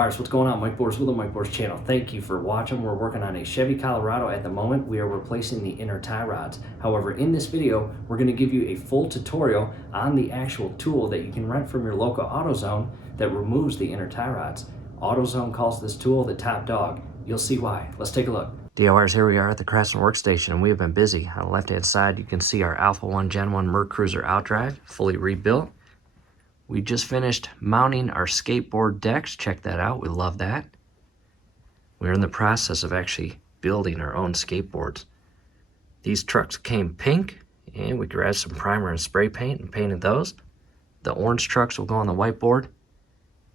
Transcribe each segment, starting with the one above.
DIYers, what's going on? Mike Boars with the Mike Boars channel. Thank you for watching. We're working on a Chevy Colorado at the moment. We are replacing the inner tie rods. However, in this video, we're going to give you a full tutorial on the actual tool that you can rent from your local AutoZone that removes the inner tie rods. AutoZone calls this tool the top dog. You'll see why. Let's take a look. DIYers, here we are at the Craftsman workstation, and we have been busy. On the left-hand side, you can see our Alpha 1 Gen 1 Merc Cruiser outdrive, fully rebuilt. We just finished mounting our skateboard decks. Check that out. We love that. We're in the process of actually building our own skateboards. These trucks came pink, and we grabbed some primer and spray paint and painted those. The orange trucks will go on the whiteboard,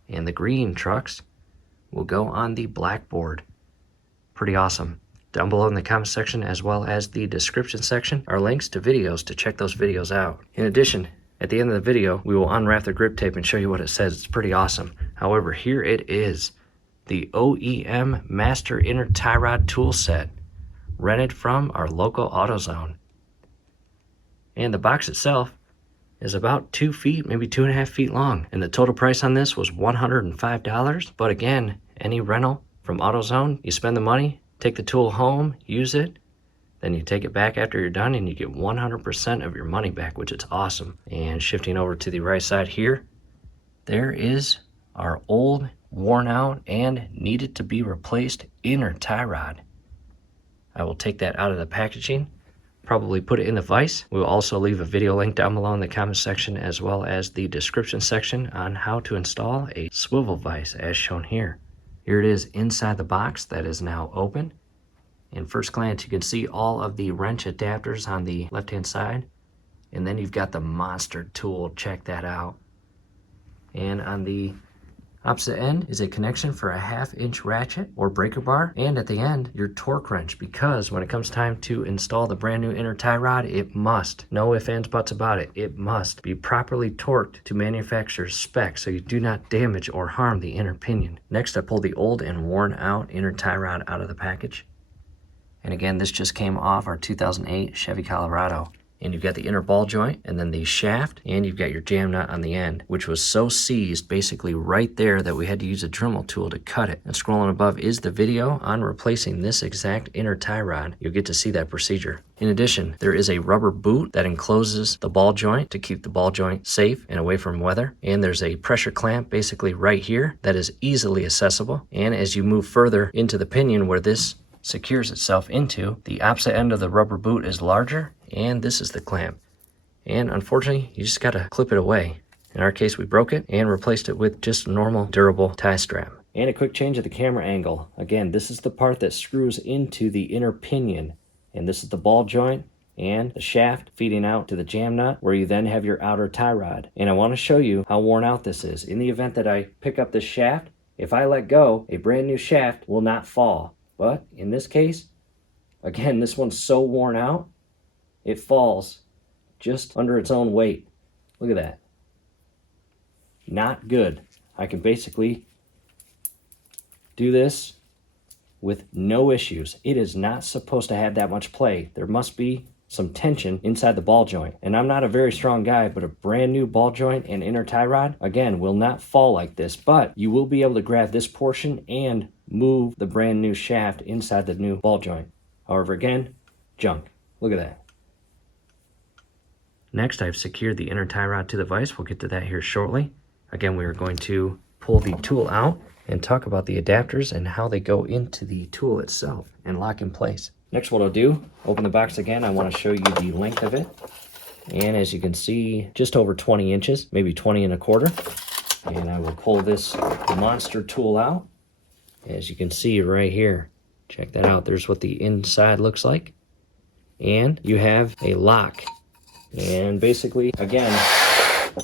and the green trucks will go on the blackboard. Pretty awesome. Down below in the comment section, as well as the description section, are links to videos to check those videos out. In addition, at the end of the video, we will unwrap the grip tape and show you what it says. It's pretty awesome. However, here it is, the OEM Master Inner Tie Rod tool set, rented from our local AutoZone. And the box itself is about 2 feet, maybe 2.5 feet long. And the total price on this was $105. But again, any rental from AutoZone, you spend the money, take the tool home, use it, then you take it back after you're done and you get 100% of your money back, which is awesome. And shifting over to the right side here, there is our old, worn out, and needed to be replaced inner tie rod. I will take that out of the packaging, probably put it in the vise. We will also leave a video link down below in the comment section, as well as the description section, on how to install a swivel vise as shown here. Here it is inside the box that is now open. In first glance, you can see all of the wrench adapters on the left-hand side. And then you've got the monster tool. Check that out. And on the opposite end is a connection for a 1/2-inch ratchet or breaker bar. And at the end, your torque wrench, because when it comes time to install the brand new inner tie rod, it must, no ifs, ands, buts about it, it must be properly torqued to manufacturer's spec so you do not damage or harm the inner pinion. Next, I pulled the old and worn out inner tie rod out of the package. And again, this just came off our 2008 Chevy Colorado. And you've got the inner ball joint, and then the shaft, and you've got your jam nut on the end, which was so seized basically right there that we had to use a Dremel tool to cut it. And scrolling above is the video on replacing this exact inner tie rod. You'll get to see that procedure. In addition, there is a rubber boot that encloses the ball joint to keep the ball joint safe and away from weather. And there's a pressure clamp basically right here that is easily accessible. And as you move further into the pinion where this secures itself into, the opposite end of the rubber boot is larger, and this is the clamp. And unfortunately, you just gotta clip it away. In our case, we broke it and replaced it with just normal durable tie strap. And a quick change of the camera angle. Again, this is the part that screws into the inner pinion, and this is the ball joint and the shaft feeding out to the jam nut, where you then have your outer tie rod. And I want to show you how worn out this is. In the event that I pick up this shaft, if I let go, a brand new shaft will not fall. But in this case, again, this one's so worn out, it falls just under its own weight. Look at that. Not good. I can basically do this with no issues. It is not supposed to have that much play. There must be some tension inside the ball joint. And I'm not a very strong guy, but a brand new ball joint and inner tie rod, again, will not fall like this. But you will be able to grab this portion and move the brand new shaft inside the new ball joint. However, again, junk. Look at that. Next, I've secured the inner tie rod to the vise. We'll get to that here shortly. Again, we are going to pull the tool out and talk about the adapters and how they go into the tool itself and lock in place. Next, what I'll do, open the box again. I want to show you the length of it. And as you can see, just over 20 inches, maybe 20 1/4. And I will pull this monster tool out. As you can see right here, check that out. There's what the inside looks like. And you have a lock. And basically, again,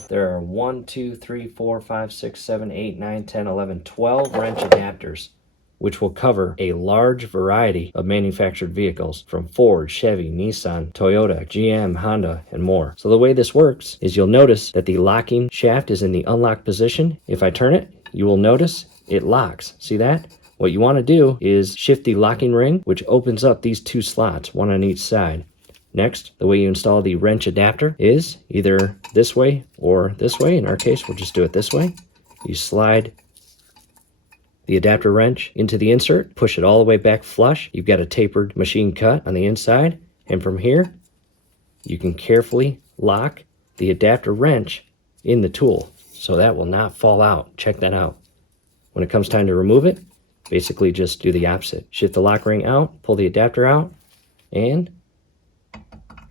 there are 1, 2, 3, 4, 5, 6, 7, 8, 9, 10, 11, 12 wrench adapters, which will cover a large variety of manufactured vehicles from Ford, Chevy, Nissan, Toyota, GM, Honda, and more. So the way this works is you'll notice that the locking shaft is in the unlocked position. If I turn it, you will notice it locks. See that? What you want to do is shift the locking ring, which opens up these 2 slots, one on each side. Next, the way you install the wrench adapter is either this way or this way. In our case, we'll just do it this way. You slide the adapter wrench into the insert, push it all the way back flush. You've got a tapered machine cut on the inside, and from here, you can carefully lock the adapter wrench in the tool so that will not fall out. Check that out. When it comes time to remove it, basically just do the opposite. Shift the lock ring out, pull the adapter out, and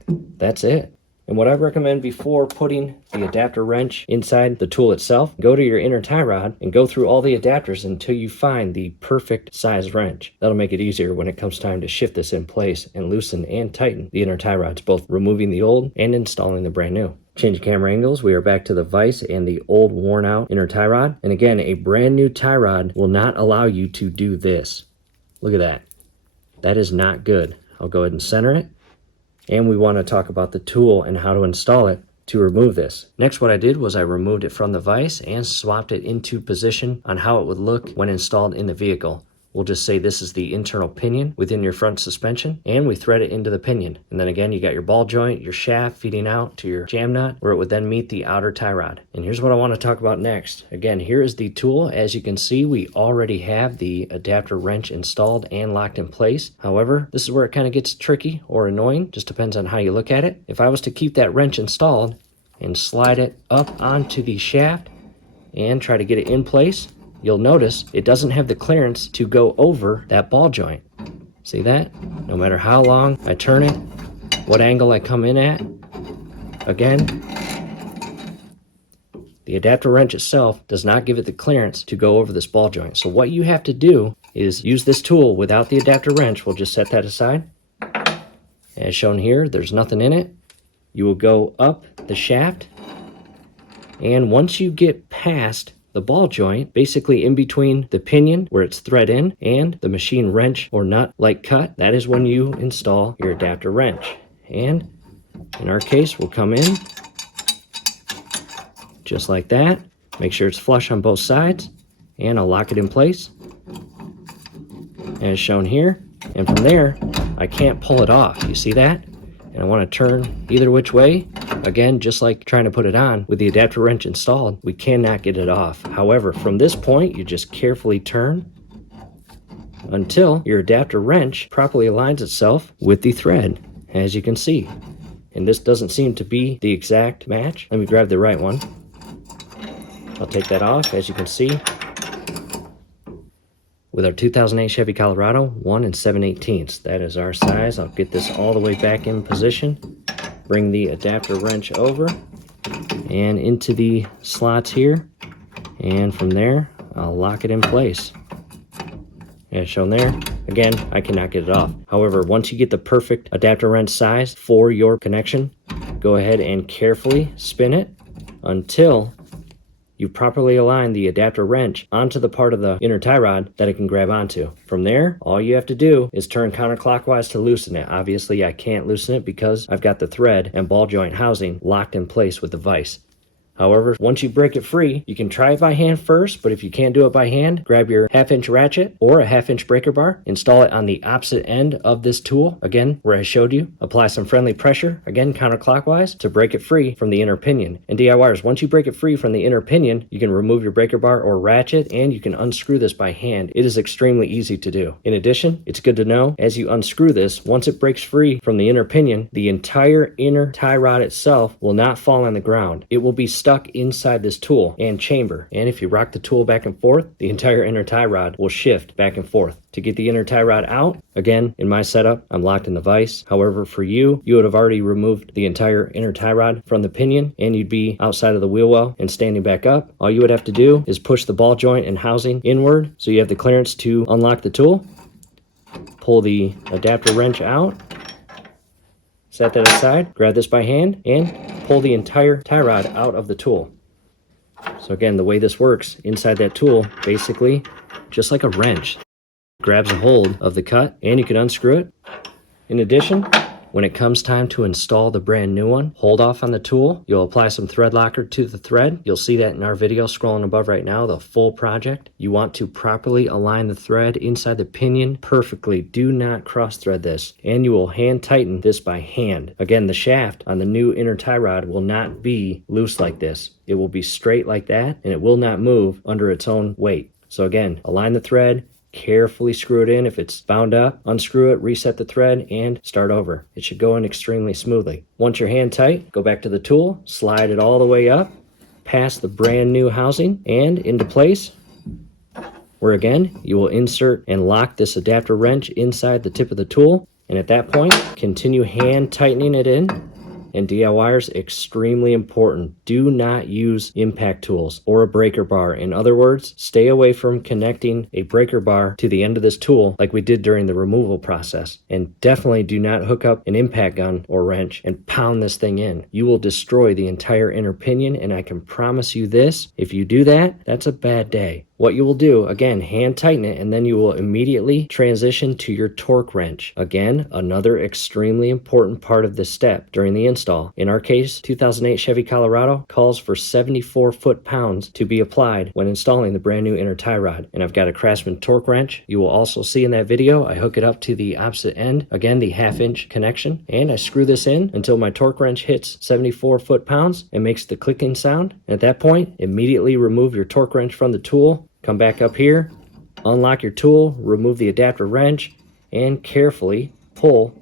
that's it. And what I recommend before putting the adapter wrench inside the tool itself, go to your inner tie rod and go through all the adapters until you find the perfect size wrench. That'll make it easier when it comes time to shift this in place and loosen and tighten the inner tie rods, both removing the old and installing the brand new. Change camera angles, we are back to the vise and the old worn out inner tie rod. And again, a brand new tie rod will not allow you to do this. Look at that. That is not good. I'll go ahead and center it. And we want to talk about the tool and how to install it to remove this. Next, what I did was I removed it from the vise and swapped it into position on how it would look when installed in the vehicle. We'll just say this is the internal pinion within your front suspension, and we thread it into the pinion. And then again, you got your ball joint, your shaft feeding out to your jam nut, where it would then meet the outer tie rod. And here's what I want to talk about next. Again, here is the tool. As you can see, we already have the adapter wrench installed and locked in place. However, this is where it kind of gets tricky or annoying. Just depends on how you look at it. If I was to keep that wrench installed and slide it up onto the shaft and try to get it in place, you'll notice it doesn't have the clearance to go over that ball joint. See that? No matter how long I turn it, what angle I come in at, again, the adapter wrench itself does not give it the clearance to go over this ball joint. So what you have to do is use this tool without the adapter wrench. We'll just set that aside. As shown here, there's nothing in it. You will go up the shaft, and once you get past the ball joint, basically in between the pinion where it's thread in and the machine wrench or nut like cut, that is when you install your adapter wrench. And in our case, we'll come in just like that. Make sure it's flush on both sides, and I'll lock it in place as shown here. And from there, I can't pull it off. You see that? And I want to turn either which way. Again, just like trying to put it on with the adapter wrench installed, we cannot get it off. However, from this point, you just carefully turn until your adapter wrench properly aligns itself with the thread, as you can see. And this doesn't seem to be the exact match. Let me grab the right one. I'll take that off, as you can see. With our 2008 Chevy Colorado, 1 7/18. That is our size. I'll get this all the way back in position. Bring the adapter wrench over and into the slots here. And from there, I'll lock it in place. As shown there. Again, I cannot get it off. However, once you get the perfect adapter wrench size for your connection, go ahead and carefully spin it until you properly align the adapter wrench onto the part of the inner tie rod that it can grab onto. From there, all you have to do is turn counterclockwise to loosen it. Obviously, I can't loosen it because I've got the thread and ball joint housing locked in place with the vise. However, once you break it free, you can try it by hand first, but if you can't do it by hand, grab your 1/2-inch ratchet or a 1/2-inch breaker bar, install it on the opposite end of this tool, again, where I showed you. Apply some friendly pressure, again, counterclockwise, to break it free from the inner pinion. And DIYers, once you break it free from the inner pinion, you can remove your breaker bar or ratchet, and you can unscrew this by hand. It is extremely easy to do. In addition, it's good to know, as you unscrew this, once it breaks free from the inner pinion, the entire inner tie rod itself will not fall on the ground. It will be stuck inside this tool and chamber, and if you rock the tool back and forth, the entire inner tie rod will shift back and forth. To get the inner tie rod out, again, in my setup, I'm locked in the vise. However, for you, you would have already removed the entire inner tie rod from the pinion, and you'd be outside of the wheel well and standing back up. All you would have to do is push the ball joint and housing inward so you have the clearance to unlock the tool, pull the adapter wrench out, set that aside, grab this by hand, and pull the entire tie rod out of the tool. So again, the way this works inside that tool, basically, just like a wrench, grabs a hold of the cut, and you can unscrew it. In addition, when it comes time to install the brand new one, hold off on the tool. You'll apply some thread locker to the thread. You'll see that in our video scrolling above right now, the full project. You want to properly align the thread inside the pinion perfectly. Do not cross thread this, and you will hand tighten this by hand. Again, the shaft on the new inner tie rod will not be loose like this. It will be straight like that, and it will not move under its own weight. So again, align the thread, carefully screw it in. If it's bound up, unscrew it, reset the thread, and start over. It should go in extremely smoothly. Once you're hand tight, go back to the tool, slide it all the way up, past the brand new housing, and into place, where again, you will insert and lock this adapter wrench inside the tip of the tool. And at that point, continue hand tightening it in. And DIYers, extremely important, do not use impact tools or a breaker bar. In other words, stay away from connecting a breaker bar to the end of this tool like we did during the removal process. And definitely do not hook up an impact gun or wrench and pound this thing in. You will destroy the entire inner pinion, and I can promise you this, if you do that, that's a bad day. What you will do, again, hand tighten it, and then you will immediately transition to your torque wrench. Again, another extremely important part of this step during the install. In our case, 2008 Chevy Colorado calls for 74 foot-pounds to be applied when installing the brand new inner tie rod. And I've got a Craftsman torque wrench. You will also see in that video, I hook it up to the opposite end, again, the 1/2 inch connection, and I screw this in until my torque wrench hits 74 foot-pounds and makes the clicking sound. At that point, immediately remove your torque wrench from the tool. Come back up here, unlock your tool, remove the adapter wrench, and carefully pull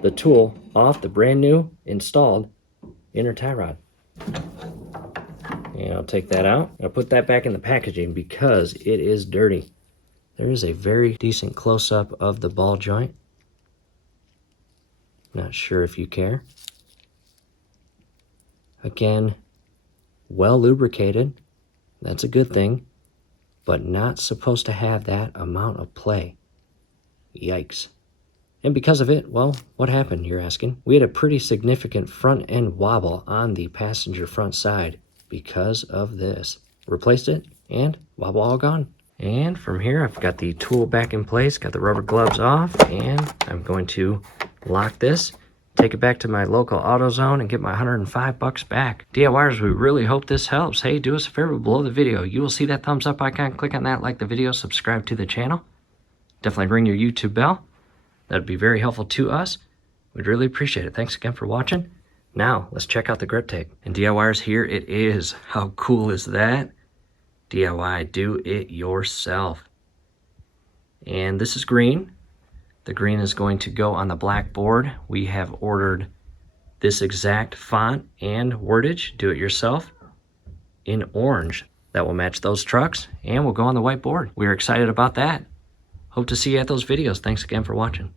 the tool off the brand new installed inner tie rod. And I'll take that out. I'll put that back in the packaging because it is dirty. There is a very decent close-up of the ball joint. Not sure if you care. Again, well lubricated. That's a good thing, but not supposed to have that amount of play. Yikes. And because of it, well, what happened, you're asking? We had a pretty significant front end wobble on the passenger front side because of this. Replaced it, and wobble all gone. And from here, I've got the tool back in place, got the rubber gloves off, and I'm going to lock this, take it back to my local AutoZone, and get my $105 back. DIYers, we really hope this helps. Hey, do us a favor below the video. You will see that thumbs up icon. Click on that, like the video, subscribe to the channel. Definitely ring your YouTube bell. That'd be very helpful to us. We'd really appreciate it. Thanks again for watching. Now, let's check out the grip tape. And DIYers, here it is. How cool is that? DIY, do it yourself. And this is green. The green is going to go on the black board. We have ordered this exact font and wordage, do it yourself, in orange. That will match those trucks and will go on the white board. We're excited about that. Hope to see you at those videos. Thanks again for watching.